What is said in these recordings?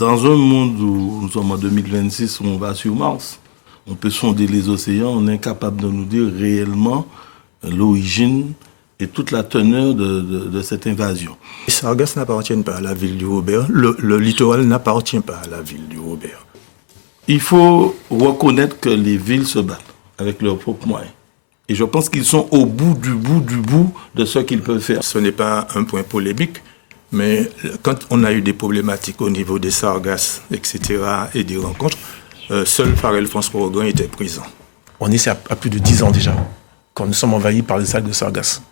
Dans un monde où nous sommes en 2026, où on va sur Mars, on peut sonder les océans, on est incapable de nous dire réellement l'origine et toute la teneur de cette invasion. Les sargasses n'appartiennent pas à la ville du Robert, le littoral n'appartient pas à la ville du Robert. Il faut reconnaître que les villes se battent avec leurs propres moyens. Et je pense qu'ils sont au bout de ce qu'ils peuvent faire. Ce n'est pas un point polémique, mais quand on a eu des problématiques au niveau des sargasses, etc., et des rencontres, seul Pharrell François Rogan était présent. On est à plus de 10 ans déjà, quand nous sommes envahis par les algues de sargasses.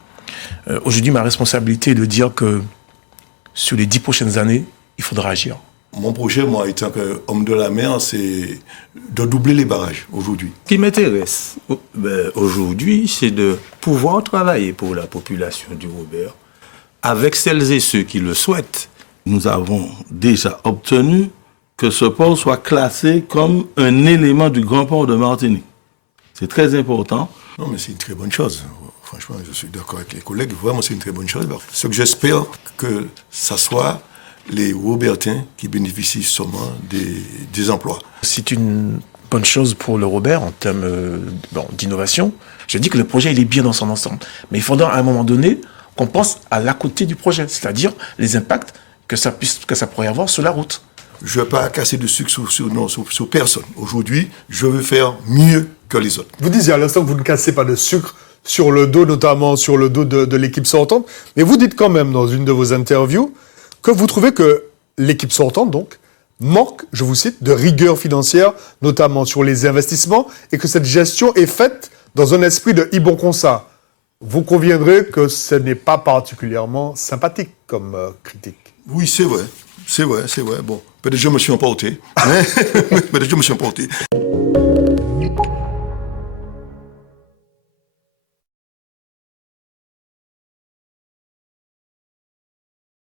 Aujourd'hui, ma responsabilité est de dire que sur les 10 prochaines années, il faudra agir. Mon projet, moi, étant qu'homme de la mer, c'est de doubler les barrages aujourd'hui. Ce qui m'intéresse aujourd'hui, c'est de pouvoir travailler pour la population du Robert avec celles et ceux qui le souhaitent. Nous avons déjà obtenu que ce port soit classé comme un élément du Grand Port de Martinique. C'est très important. Non, mais c'est une très bonne chose. Franchement, je suis d'accord avec les collègues. Vraiment, c'est une très bonne chose. Ce que j'espère, que ça soit les Robertains qui bénéficient seulement des emplois. C'est une bonne chose pour le Robert en termes d'innovation. Je dis que le projet il est bien dans son ensemble. Mais il faudra à un moment donné qu'on pense à l'à côté du projet, c'est-à-dire les impacts que ça pourrait avoir sur la route. Je ne vais pas casser de sucre sur personne. Aujourd'hui, je veux faire mieux que les autres. Vous disiez à l'instant que vous ne cassez pas de sucre sur le dos, notamment sur le dos de l'équipe sortante. Mais vous dites quand même dans une de vos interviews que vous trouvez que l'équipe sortante, donc, manque, je vous cite, de rigueur financière, notamment sur les investissements, et que cette gestion est faite dans un esprit de hi bon constat. Vous conviendrez que ce n'est pas particulièrement sympathique comme critique. Oui, c'est vrai. C'est vrai. Bon, peut-être que je me suis emporté. Peut-être que je me suis emporté.